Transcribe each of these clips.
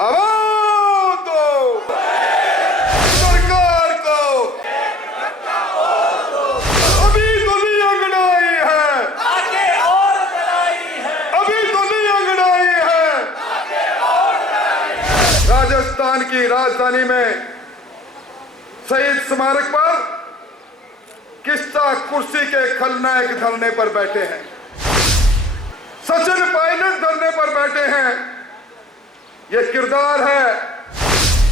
आवाज दो सरकार को, अभी तो नहीं अंगड़ाई है, आगे और लड़ाई है, अभी तो नहीं अंगड़ाई है। आगे और लड़ाई है। राजस्थान की राजधानी में शहीद स्मारक पर किस्सा कुर्सी के खलनायक धरने पर बैठे हैं, सचिन पायलट धरने पर बैठे हैं। ये किरदार है,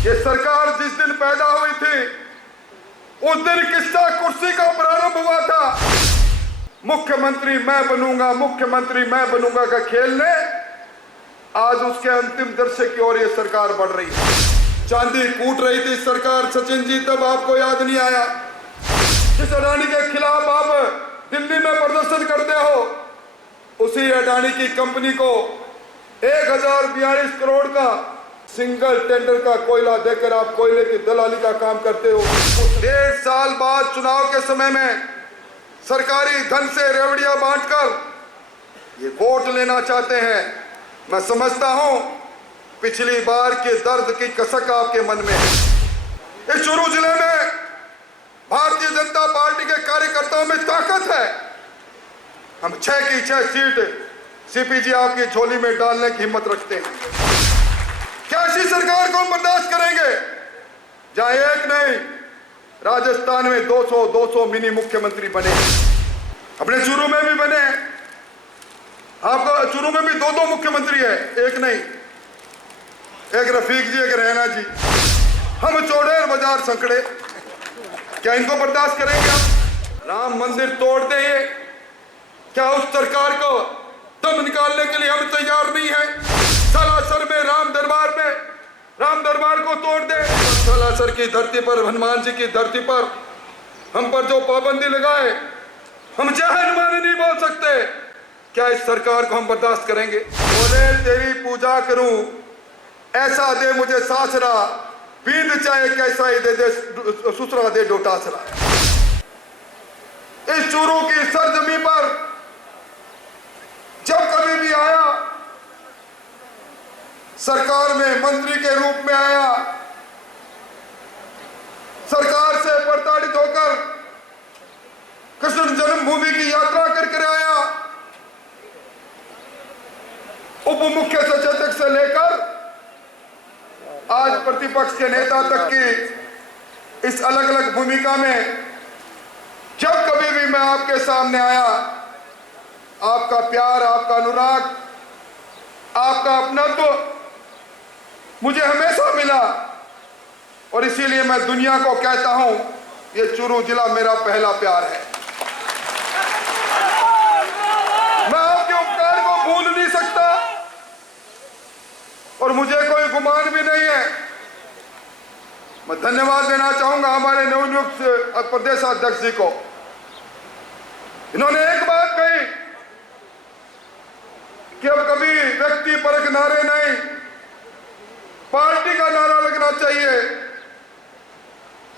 ये सरकार जिस दिन पैदा हुई थी उस दिन किस्सा कुर्सी का प्रारंभ हुआ था। मुख्यमंत्री मैं बनूंगा, मुख्यमंत्री मैं बनूंगा का खेल ने आज उसके अंतिम दृश्य की ओर ये सरकार बढ़ रही है। चांदी कूट रही थी सरकार सचिन जी, तब आपको याद नहीं आया। जिस अडानी के खिलाफ आप दिल्ली में प्रदर्शन करते हो, उसी अडानी की कंपनी को 1042 करोड़ का सिंगल टेंडर का कोयला देकर आप कोयले की दलाली का काम करते हो। 1.5 साल बाद चुनाव के समय में सरकारी धन से रेवड़ियां बांटकर ये वोट लेना चाहते हैं। मैं समझता हूं पिछली बार के दर्द की कसक आपके मन में है। इस चूरू जिले में भारतीय जनता पार्टी के कार्यकर्ताओं में ताकत है। हम 6 की 6 सीट सीपीजी आपकी झोली में डालने की हिम्मत रखते हैं। क्या ऐसी सरकार को हम बर्दाश्त करेंगे जहां एक नहीं राजस्थान में 200 मिनी मुख्यमंत्री बने, अपने चूरू में भी बने। आपका चूरू में भी 2 मुख्यमंत्री है, एक नहीं, एक रफीक जी, एक रैना जी। हम चौड़ेर बाजार संकड़े, क्या इनको बर्दाश्त करेंगे आप? राम मंदिर तोड़ते हैं, क्या उस सरकार को दम निकालने के लिए हम तैयार नहीं है? सालासर में राम दरबार को तोड़ दे। सालासर की धरती पर, हनुमान जी की धरती पर हम पर जो पाबंदी लगाए, हम चाहे माने नहीं बोल सकते। क्या इस सरकार को हम बर्दाश्त करेंगे? बोले तेरी पूजा करूं, ऐसा दे मुझे सासरा, बींद चाहे कैसा ही दे सुसरा दे डोटासरा। इस चूरू की सरजमी पर जब कभी भी आया, सरकार में मंत्री के रूप में आया, सरकार से प्रताड़ित होकर कृष्ण जन्मभूमि की यात्रा करके आया, उप मुख्य सचेतक से लेकर आज प्रतिपक्ष के नेता तक की इस अलग अलग भूमिका में जब कभी भी मैं आपके सामने आया, आपका प्यार, आपका अनुराग, आपका अपनत्व मुझे हमेशा मिला। और इसीलिए मैं दुनिया को कहता हूं ये चूरू जिला मेरा पहला प्यार है। मैं आपके उपकार को भूल नहीं सकता और मुझे कोई गुमान भी नहीं है। मैं धन्यवाद देना चाहूंगा हमारे नवनियुक्त प्रदेशाध्यक्ष जी को। इन्होंने एक बात कही कि अब कभी व्यक्ति परक नारे नहीं, पार्टी का नारा लगना चाहिए।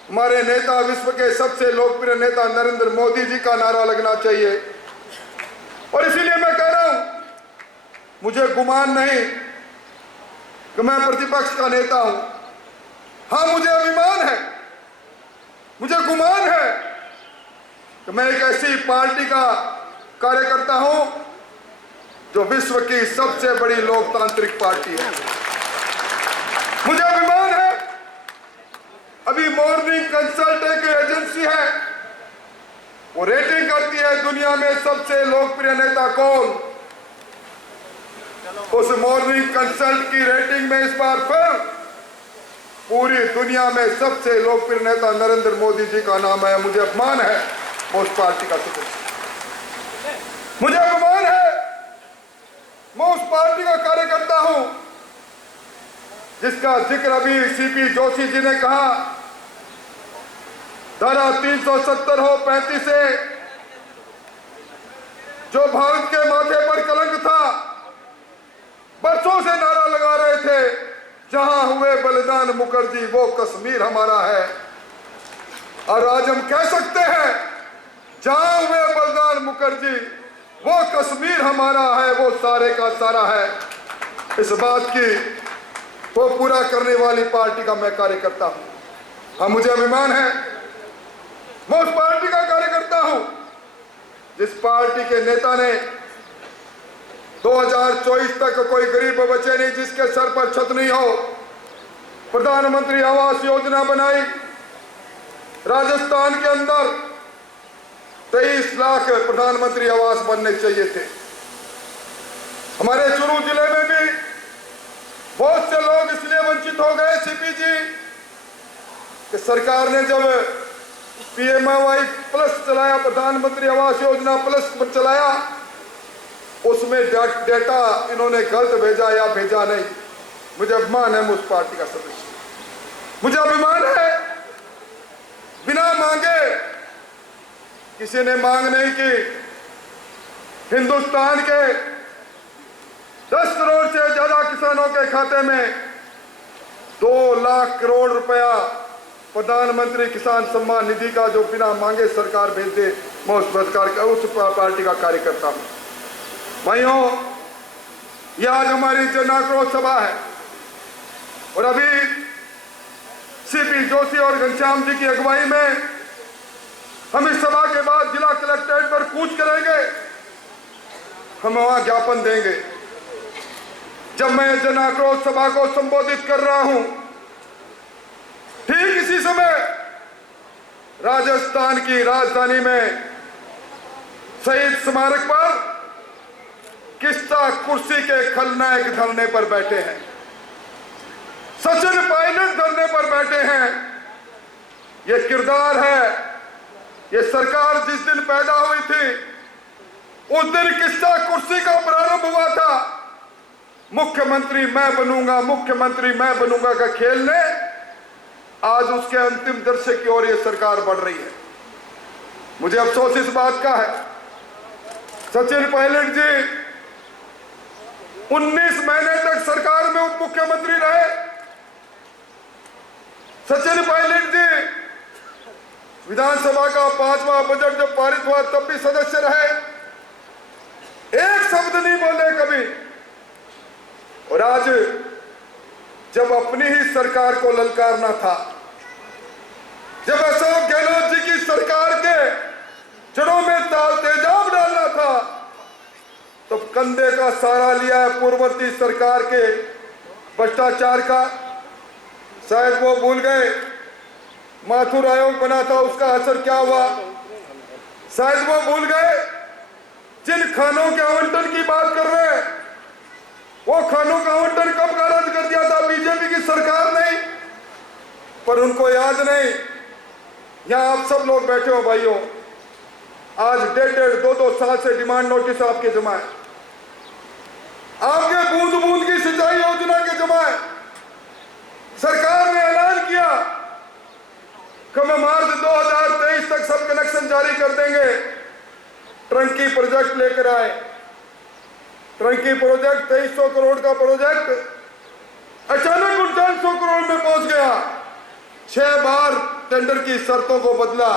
हमारे नेता, विश्व के सबसे लोकप्रिय नेता नरेंद्र मोदी जी का नारा लगना चाहिए। और इसीलिए मैं कह रहा हूं, मुझे गुमान नहीं कि मैं प्रतिपक्ष का नेता हूं। हां, मुझे अभिमान है, मुझे गुमान है कि मैं एक ऐसी पार्टी का कार्यकर्ता हूं जो विश्व की सबसे बड़ी लोकतांत्रिक पार्टी है। मुझे अभिमान है, अभी मॉर्निंग कंसल्ट एक एजेंसी है, वो रेटिंग करती है दुनिया में सबसे लोकप्रिय नेता कौन। उस मॉर्निंग कंसल्ट की रेटिंग में इस बार फिर पूरी दुनिया में सबसे लोकप्रिय नेता नरेंद्र मोदी जी का नाम है। मुझे अपमान है मैं उस पार्टी का सदस्य, मुझे अपमान है मैं उस पार्टी का कार्यकर्ता हूं जिसका जिक्र अभी सीपी जोशी जी ने कहा। धारा 370 हो 35 से जो भारत के माथे पर कलंक था, बरसों से नारा लगा रहे थे, जहां हुए बलिदान मुखर्जी वो कश्मीर हमारा है। और आज हम कह सकते हैं, जहां हुए बलिदान मुखर्जी वो कश्मीर हमारा है, वो सारे का सारा है। इस बात की को पूरा करने वाली पार्टी का मैं कार्यकर्ता हूं। हाँ, मुझे अभिमान है, मैं उस पार्टी का कार्यकर्ता हूं जिस पार्टी के नेता ने 2024 तक कोई गरीब बचे नहीं जिसके सर पर छत नहीं हो, प्रधानमंत्री आवास योजना बनाई। राजस्थान के अंदर 23 लाख प्रधानमंत्री आवास बनने चाहिए थे। हमारे चुरू जिले में भी बहुत से लोग इसलिए वंचित हो गए सीपी जी कि सरकार ने जब PMAY प्लस चलाया, प्रधानमंत्री आवास योजना प्लस पर चलाया, उसमें डेटा इन्होंने गलत भेजा या भेजा नहीं। मुझे अभिमान है, मैं उस पार्टी का सदस्य, मुझे अभिमान है। बिना मांगे किसी ने मांग नहीं की। हिंदुस्तान के 10 करोड़ से ज्यादा किसानों के खाते में 2 लाख करोड़ रुपया प्रधानमंत्री किसान सम्मान निधि का जो बिना मांगे सरकार भेज दे, मैं उस पार्टी का कार्यकर्ता हूं। भाइयों, यह आज हमारी जन आक्रोश सभा है और अभी सीपी जोशी और घनश्याम जी की अगुवाई में हम इस सभा के बाद जिला कलेक्ट्रेट पर कूच करेंगे, हम वहां ज्ञापन देंगे। जब मैं जन आक्रोश सभा को संबोधित कर रहा हूं, ठीक इसी समय राजस्थान की राजधानी में शहीद स्मारक पर किस्सा कुर्सी के खलनायक धरने पर बैठे हैं, सचिन पायलट धरने पर बैठे हैं। ये किरदार है, ये सरकार जिस दिन पैदा हुई थी उस दिन किस्सा कुर्सी का प्रारंभ हुआ था। मुख्यमंत्री मैं बनूंगा, मुख्यमंत्री मैं बनूंगा का खेल ने आज उसके अंतिम दृश्य की ओर ये सरकार बढ़ रही है। मुझे अफसोस इस बात का है, सचिन पायलट जी 19 महीने तक सरकार में उप मुख्यमंत्री रहे। सचिन पायलट जी विधानसभा का 5वां बजट जब पारित हुआ तब भी सदस्य रहे, एक शब्द नहीं बोले कभी। और आज जब अपनी ही सरकार को ललकारना था, जब अशोक गहलोत जी की सरकार के जड़ों में तेजाब डालना था, तो कंधे का सहारा लिया है पूर्ववर्ती सरकार के भ्रष्टाचार का। शायद वो भूल गए माथुर आयोग बना था, उसका असर क्या हुआ। शायद वो भूल गए जिन खानों के आवंटन की बात कर रहे हैं, वो खानों का आवंटन कब का रद्द कर दिया था बीजेपी की सरकार ने, पर उनको याद नहीं। यहां आप सब लोग बैठे हो भाइयों, आज 1.5-2 साल से डिमांड नोटिस आपके जमा है, आपके बूंद बूंद की सिंचाई योजना के जमा है। सरकार ने ऐलान किया कि हम मार्च 2023 तक सब कनेक्शन जारी कर देंगे। ट्रंकी प्रोजेक्ट लेकर आए, ट्रंकी प्रोजेक्ट 2300 करोड़ का प्रोजेक्ट अचानक 4900 करोड़ में पहुंच गया। 6 बार टेंडर की शर्तों को बदला,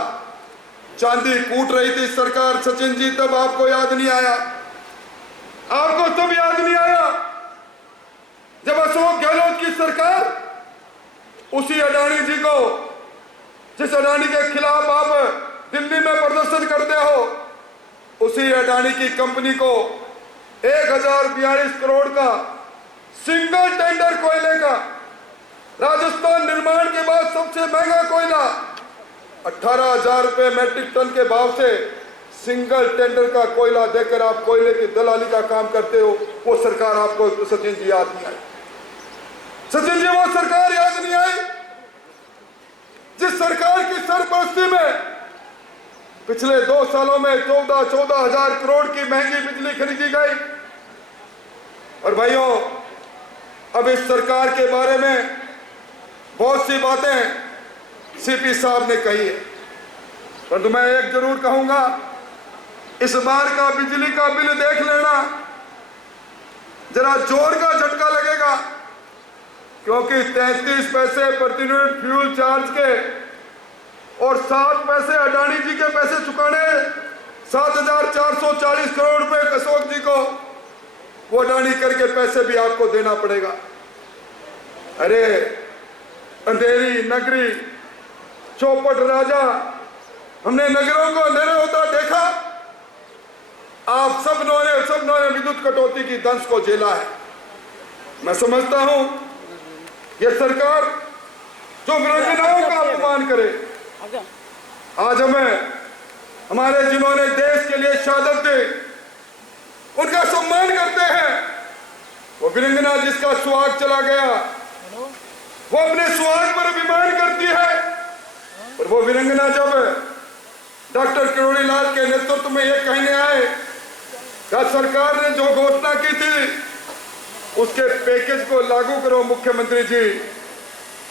चांदी कूट रही थी सरकार। सचिन जी तब आपको याद नहीं आया, आपको तब याद नहीं आया जब अशोक गहलोत की सरकार उसी अडानी जी को, जिस अडानी के खिलाफ आप दिल्ली में प्रदर्शन करते हो, उसी अडानी की कंपनी को 1042 करोड़ का सिंगल टेंडर कोयले का, राजस्थान निर्माण के बाद सबसे महंगा कोयला 18,000 रुपए मैट्रिक टन के भाव से सिंगल टेंडर का कोयला देकर आप कोयले की दलाली का काम करते हो। वो सरकार आपको सचिन जी याद नहीं आई। सचिन जी वो सरकार याद नहीं आई जिस सरकार की सरपरस्ती में पिछले 2 सालों में 14,000 करोड़ की महंगी बिजली खरीदी गई। और भाइयों, अब इस सरकार के बारे में बहुत सी बातें सीपी साहब ने कही है, परंतु मैं एक जरूर कहूंगा, इस बार का बिजली का बिल देख लेना, जरा जोर का झटका लगेगा, क्योंकि 33 पैसे प्रति यूनिट फ्यूल चार्ज के और 7 पैसे अडानी जी के पैसे चुकाने, 7,440 करोड़ रुपए अशोक जी को वो अडानी करके पैसे भी आपको देना पड़ेगा। अरे अंधेरी नगरी चौपट राजा, हमने नगरों को अंधेरे होता देखा। आप सब ने विद्युत कटौती की दंश को झेला है। मैं समझता हूं ये सरकार जो वीरांगनाओं का अपमान करे, आज हमारे जिन्होंने देश के लिए शहादत दी उनका सम्मान करते हैं। वो वीरांगना जिसका सुहाग चला गया वो अपने सुहाग पर अभिमान करती है। और वो वीरांगना जब डॉक्टर किरोड़ी लाल के नेतृत्व में ये कहने आए कि सरकार ने जो घोषणा की थी उसके पैकेज को लागू करो मुख्यमंत्री जी,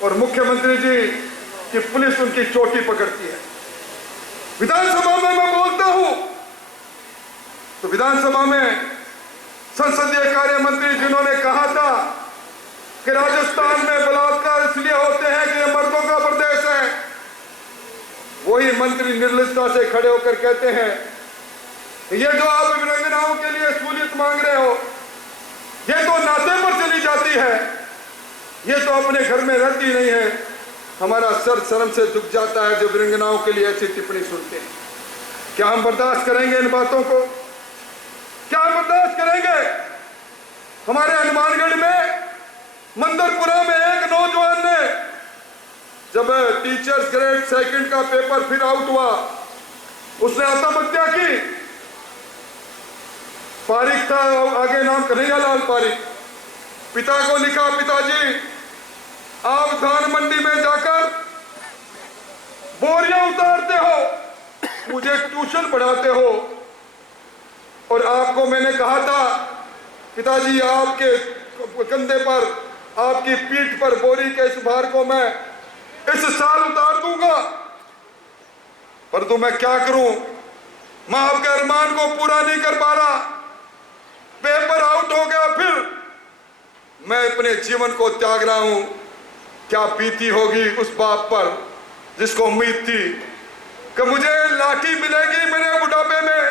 और मुख्यमंत्री जी की पुलिस उनकी चोटी पकड़ती है। विधानसभा में मैं बोलता हूं तो विधानसभा में संसदीय कार्य मंत्री जिन्होंने कहा था कि राजस्थान में बलात्कार इसलिए होते हैं कि ये मर्दों का प्रदेश है, वही मंत्री निर्लजता से खड़े होकर कहते हैं ये जो आप वीरांगनाओं के लिए सहूलियत मांग रहे हो ये तो नाते पर चली जाती है, ये तो अपने घर में रहती नहीं है। हमारा सर शर्म से झुक जाता है जो वीरांगनाओं के लिए ऐसी टिप्पणी सुनते हैं। क्या हम बर्दाश्त करेंगे इन बातों को? क्या हम बर्दाश्त करेंगे? हमारे हनुमानगढ़ में मंदरपुरा में एक नौजवान ने जब टीचर्स ग्रेड सेकंड का पेपर फिर आउट हुआ उसने आत्महत्या की। पारिक था, आगे नाम कन्हैयालाल पारिक। पिता को लिखा, पिताजी आप धान मंडी में जाकर बोरियां उतारते हो, मुझे ट्यूशन पढ़ाते हो, और आपको मैंने कहा था पिताजी आपके कंधे पर, आपकी पीठ पर बोरी के इस भार को मैं इस साल उतार दूंगा, परंतु मैं क्या करूं, मैं आपके अरमान को पूरा नहीं कर पा रहा, पेपर आउट हो गया, फिर मैं अपने जीवन को त्याग रहा हूं। क्या बीती होगी उस बाप पर जिसको उम्मीद थी कि मुझे लाठी मिलेगी मेरे बुढ़ापे में।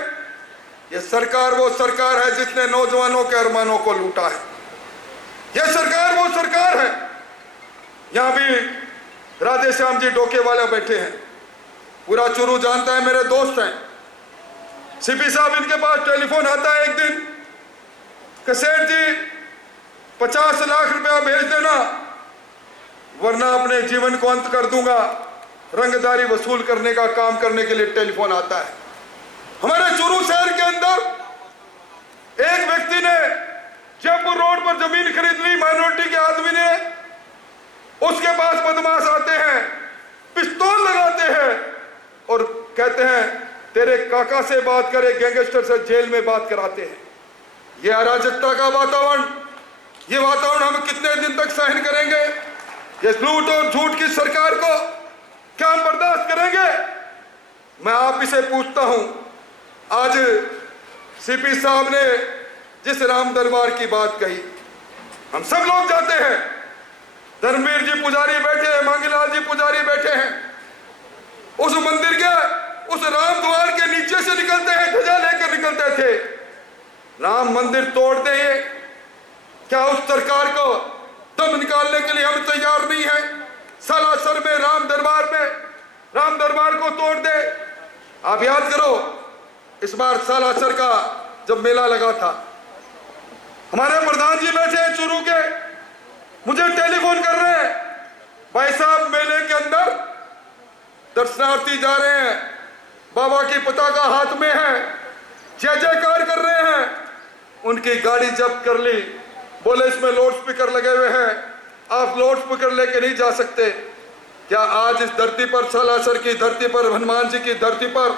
यह सरकार वो सरकार है जिसने नौजवानों के अरमानों को लूटा है। यह सरकार वो सरकार है। यहां भी राधे श्याम जी डोके वाले बैठे हैं, पूरा चुरू जानता है, मेरे दोस्त हैं। सीपी साहब इनके पास टेलीफोन आता है एक दिन कि सेठ जी 50 लाख रुपया भेज देना वरना अपने जीवन को अंत कर दूंगा। रंगदारी वसूल करने का काम करने के लिए टेलीफोन आता है। हमारे चुरू शहर के अंदर एक व्यक्ति ने जयपुर रोड पर जमीन खरीद ली, माइनॉरिटी के आदमी ने। उसके पास बदमाश आते हैं, पिस्तौल लगाते हैं और कहते हैं तेरे काका से बात करे, गैंगस्टर से जेल में बात कराते हैं। यह अराजकता का वातावरण, ये वातावरण हम कितने दिन तक सहन करेंगे? ये लूट और झूठ की सरकार को क्या हम बर्दाश्त करेंगे? मैं आप इसे पूछता हूं, आज सीपी साहब ने जिस राम दरबार की बात कही, हम सब लोग जाते हैं, धर्मवीर जी पुजारी बैठे हैं, मांगीलाल जी पुजारी बैठे हैं, उस मंदिर के उस राम द्वार के नीचे से निकलते हैं, ध्वजा लेकर निकलते थे। राम मंदिर तोड़ देंगे, क्या उस सरकार को दम निकालने के लिए हम तैयार नहीं है? सालासर में राम दरबार को तोड़ दे। आप याद करो इस बार सालासर का जब मेला लगा था, हमारे प्रधान जी बैठे हैं चुरू के, मुझे टेलीफोन कर रहे हैं, भाई साहब मेले के अंदर दर्शनार्थी जा रहे हैं, बाबा की पताका हाथ में है, जय जयकार कर रहे हैं, उनकी गाड़ी जब्त कर ली। बोले इसमें लाउड स्पीकर लगे हुए हैं, आप लाउड स्पीकर लेके नहीं जा सकते। क्या आज इस धरती पर, सालासर की धरती पर, हनुमान जी की धरती पर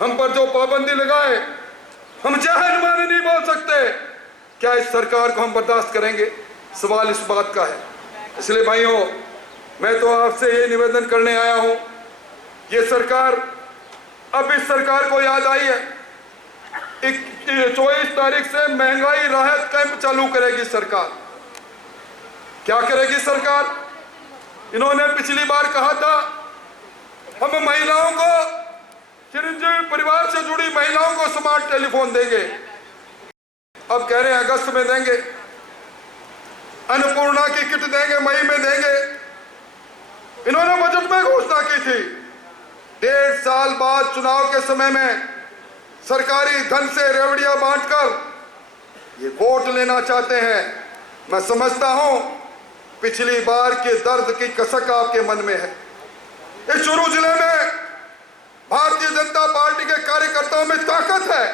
हम पर जो पाबंदी लगाए, हम जय हनुमान नहीं बोल सकते? क्या इस सरकार को हम बर्दाश्त करेंगे? सवाल इस बात का है। इसलिए भाइयों, मैं तो आपसे ये निवेदन करने आया हूं, ये सरकार, अब इस सरकार को याद आई है 24 तारीख से महंगाई राहत कैंप चालू करेगी सरकार। क्या करेगी सरकार? इन्होंने पिछली बार कहा था हम महिलाओं को, चिरंजीवी परिवार से जुड़ी महिलाओं को स्मार्ट टेलीफोन देंगे। अब कह रहे हैं अगस्त में देंगे। अन्नपूर्णा की किट देंगे, मई में देंगे। इन्होंने बजट में घोषणा की थी 1.5 साल बाद चुनाव के समय में सरकारी धन से रेवड़ियां बांटकर ये वोट लेना चाहते हैं। मैं समझता हूं पिछली बार के दर्द की कसक आपके मन में है। इस चूरू जिले में भारतीय जनता पार्टी के कार्यकर्ताओं में ताकत है।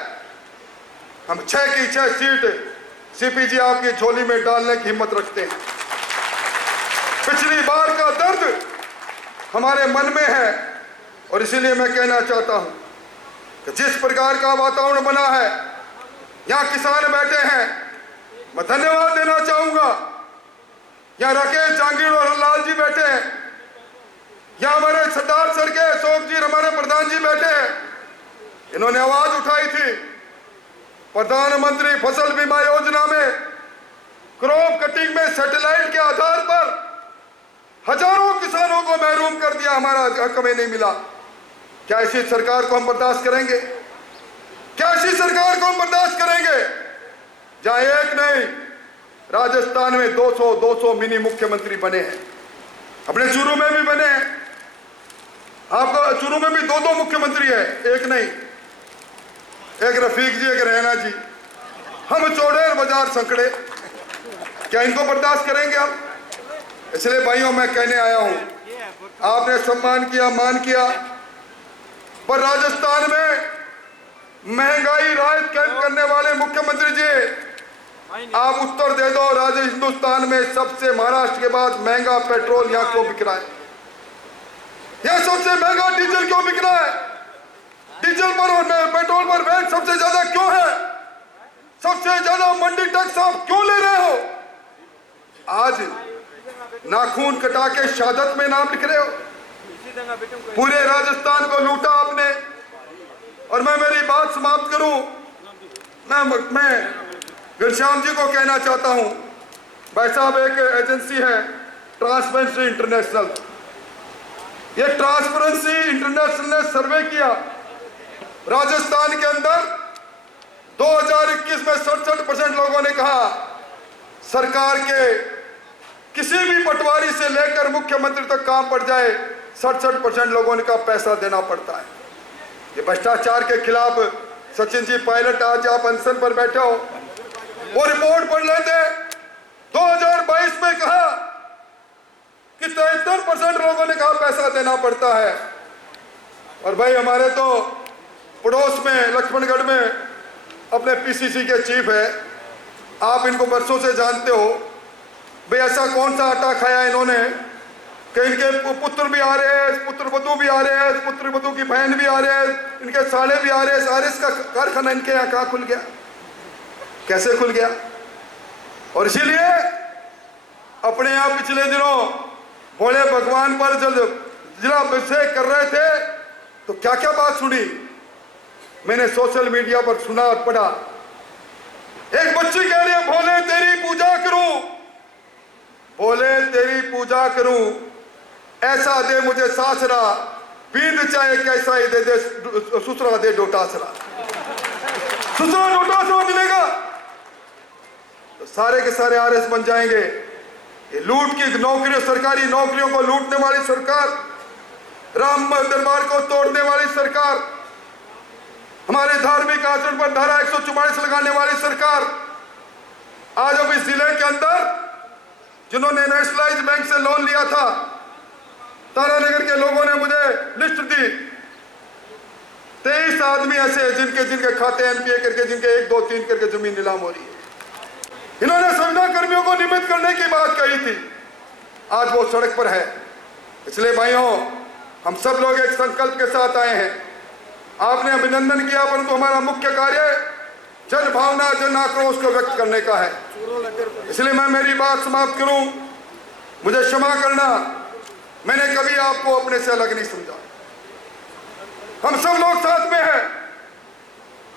हम 6 की 6 सीट सीपीजी आपकी झोली में डालने की हिम्मत रखते हैं। पिछली बार का दर्द हमारे मन में है और इसीलिए मैं कहना चाहता हूं कि जिस प्रकार का वातावरण बना है, यहां किसान बैठे हैं, मैं धन्यवाद देना चाहूंगा। यहां राकेश जहांगीर और लाल जी बैठे हैं, यहां हमारे सरदार सर के अशोक जी हमारे प्रधान जी बैठे हैं। इन्होंने आवाज उठाई थी प्रधानमंत्री फसल बीमा योजना में क्रॉप कटिंग में सैटेलाइट के आधार पर हजारों किसानों को महरूम कर दिया, हमारा हक हमें नहीं मिला। क्या ऐसी सरकार को हम बर्दाश्त करेंगे? क्या ऐसी सरकार को हम बर्दाश्त करेंगे जहां एक नहीं राजस्थान में 200 मिनी मुख्यमंत्री बने हैं, अपने चूरू में भी बने हैं। आपका चूरू में भी 2 मुख्यमंत्री है, एक नहीं, एक रफीक जी, एक रैना जी। हम चौड़े बाजार संकड़े, क्या इनको बर्दाश्त करेंगे हम? इसलिए भाइयों मैं कहने आया हूं, आपने सम्मान किया, मान किया, पर राजस्थान में महंगाई राहत कैंप करने वाले मुख्यमंत्री जी, आप उत्तर दे दो। हिंदुस्तान में सबसे महाराष्ट्र के बाद महंगा पेट्रोल यहां क्यों बिक रहा है? यह सबसे महंगा डीजल क्यों बिक रहा है? डीजल पर और पेट्रोल पर वैट सबसे ज्यादा क्यों है? सबसे ज्यादा मंडी टैक्स आप क्यों ले रहे हो? आज नाखून कटा के शहादत में नाम लिख रहे हो। पूरे राजस्थान को लूटा आपने। और मैं मेरी बात समाप्त करूं, मैं घनश्याम जी को कहना चाहता हूं, भाई साहब एक एजेंसी है ट्रांसपेरेंसी इंटरनेशनल, ये ट्रांसपेरेंसी इंटरनेशनल ने सर्वे किया राजस्थान के अंदर 2021 में 67% लोगों ने कहा सरकार के किसी भी पटवारी से लेकर मुख्यमंत्री तक काम पड़ जाए 67% लोगों ने कहा पैसा देना पड़ता है। ये भ्रष्टाचार के खिलाफ सचिन जी पायलट, आज आप अनशन पर बैठे हो, वो रिपोर्ट पढ़ लेते। 2022 में कहा कि 73% लोगों ने कहा पैसा देना पड़ता है। और भाई हमारे तो पड़ोस में लक्ष्मणगढ़ में अपने पीसीसी के चीफ है, आप इनको बरसों से जानते हो। भाई ऐसा कौन सा आटा खाया इन्होंने कि इनके पुत्र भी आ रहे हैं, पुत्र वधू भी आ रहे हैं, पुत्र वधू की बहन भी आ रहे हैं, इनके साले भी आ रहे हैं, सारे इसका कारखाना इनके यहाँ कहाँ खुल गया, कैसे खुल गया? और इसीलिए अपने यहाँ पिछले दिनों भोले भगवान पर जब जिला अभिषेक कर रहे थे तो क्या क्या बात सुनी मैंने सोशल मीडिया पर, सुना और पढ़ा। एक बच्ची कह रही है भोले तेरी पूजा करूं, भोले तेरी पूजा करूं, ऐसा दे मुझे सासरा, पींद चाहे कैसा ही दे ससुरा दे डोटासरा। ससुरा डोटासरा मिलेगा तो सारे के सारे आरएस बन जाएंगे। ये लूट की नौकरियों, सरकारी नौकरियों को लूटने वाली सरकार, राम दरबार को तोड़ने वाली सरकार, हमारे धार्मिक आचरण पर धारा 144 लगाने वाली सरकार, आज अब इस जिले के अंदर जिन्होंने नेशनलाइज बैंक से लोन लिया था, तारानगर के लोगों ने मुझे लिस्ट दी, 23 आदमी ऐसे जिनके खाते एनपीए करके, जिनके 1 2 3 करके जमीन नीलाम हो रही है। इन्होंने संविदा कर्मियों को नियमित करने की बात कही थी, आज वो सड़क पर है। इसलिए भाइयों हम सब लोग एक संकल्प के साथ आए हैं। आपने अभिनंदन किया, परंतु हमारा मुख्य कार्य जन भावना, जन आक्रोश को व्यक्त करने का है। इसलिए मैं मेरी बात समाप्त करूं, मुझे क्षमा करना, मैंने कभी आपको अपने से अलग नहीं समझा। हम सब लोग साथ में हैं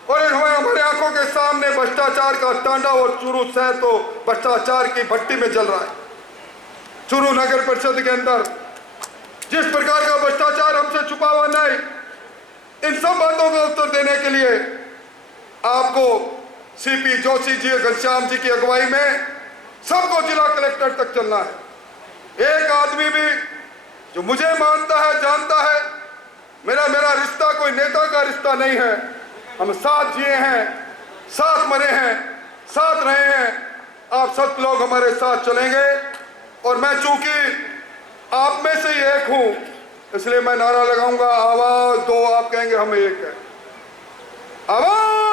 और हमारे आंखों के सामने भ्रष्टाचार का तांडव, और चूरू शहर तो भ्रष्टाचार की भट्टी में जल रहा है। चूरू नगर परिषद के अंदर जिस प्रकार का भ्रष्टाचार हमसे छुपा हुआ नहीं, इन सब बातों का उत्तर देने के लिए आपको सीपी जोशी जी, घनश्याम जी की अगुवाई में सबको जिला कलेक्टर तक चलना है। एक आदमी भी जो मुझे मानता है, जानता है, मेरा रिश्ता कोई नेता का रिश्ता नहीं है। हम साथ जिए हैं, साथ मरे हैं, साथ रहे हैं। आप सब लोग हमारे साथ चलेंगे। और मैं चूंकि आप में से ही एक हूं, इसलिए मैं नारा लगाऊंगा, आवाज दो। आप कहेंगे हम एक है। आवाज